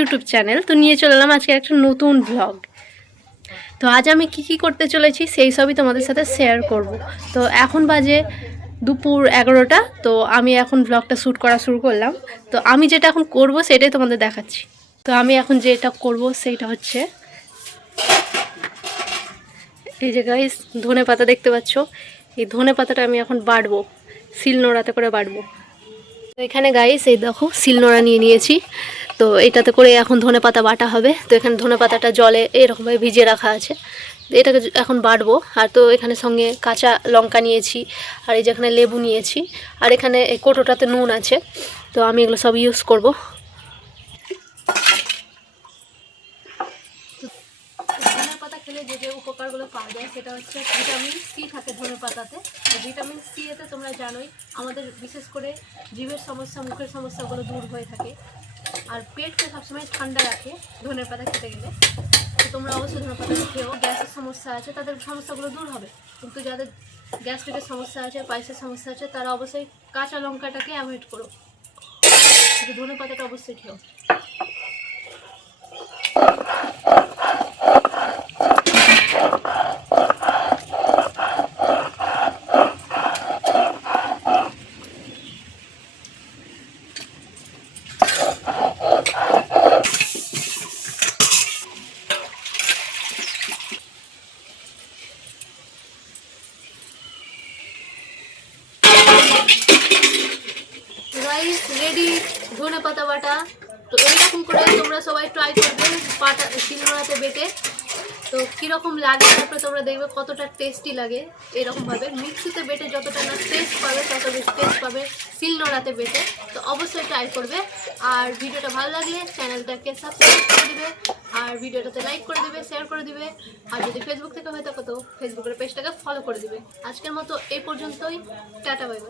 YouTube channel. তো নিয়ে চলে এলাম আজকে একটা নতুন ব্লগ। তো আজ আমি কি করতে চলেছি সেই সবই তোমাদের সাথে শেয়ার করব। তো এখন বাজে দুপুর 11টা। তো আমি এখন ব্লগটা শ্যুট করা শুরু করলাম। তো আমি যেটা এখন করব সেটাই তোমাদের দেখাচ্ছি। তো আমি এখন যেটা করব সেইটা হচ্ছে এই যে গাইস ধনে পাতা দেখতে পাচ্ছ, এই ধনে পাতাটা আমি এখন বাটবো, শিলনোড়াতে করে বাটবো। তো এখানে গাইস এই দেখো শিলনোড়া নিয়ে নিয়েছি। তো এটাতে করে এখন ধনে পাতা বাটা হবে। তো এখানে ধনে পাতাটা জলে এরকমভাবে ভিজিয়ে রাখা আছে, এটাকে এখন বাটবো। আর তো এখানে সঙ্গে কাঁচা লঙ্কা নিয়েছি, আর এই যেখানে লেবু নিয়েছি, আর এখানে এই কোটোটাতে নুন আছে। তো আমি এগুলো সব ইউজ করব। ধনে পাতা খেলে যে উপকারগুলো পাওয়া যায় সেটা হচ্ছে ভিটামিন সি থাকে ধনে পাতাতে। ভিটামিন সি এতে তোমরা জানোই আমাদের বিশেষ করে জিভের সমস্যা, মুখের সমস্যাগুলো দূর হয়ে থাকে। আর পেটকে সবসময় ঠান্ডা রাখে ধনের পাতা খেতে গেলে। তো তোমরা অবশ্যই ধনে পাতা খেয়েও। গ্যাসের সমস্যা আছে তাদের সমস্যাগুলো দূর হবে, কিন্তু যাদের গ্যাস্ট্রিকের সমস্যা আছে, পাইসের সমস্যা আছে, তারা অবশ্যই কাঁচা লঙ্কাটাকে অ্যাভয়েড করো, ধনে পাতাটা অবশ্যই খেও। রাইস রেডি, ধনে পাতা বাটা। তো এইরকম করে তোমরা সবাই ট্রাই করবে পাটা শিলনোড়াতে বেটে। তো কীরকম লাগে তারপরে তোমরা দেখবে কতটা টেস্টি লাগে। এরকমভাবে মিক্সিতে বেটে যতটা না টেস্ট পাবে তত বেশি টেস্ট পাবে শিলনোড়াতে বেটে। তো অবশ্যই ট্রাই করবে। আর ভিডিওটা ভালো লাগলে চ্যানেলটাকে সাবস্ক্রাইব করে দিবে, আর ভিডিওটাতে লাইক করে দিবে, শেয়ার করে দিবে। আর যদি ফেসবুক থেকে হয়ে থাকো তো ফেসবুকের পেজটাকে ফলো করে দিবে। আজকের মতো এই পর্যন্তই, টাটা বাই বাই।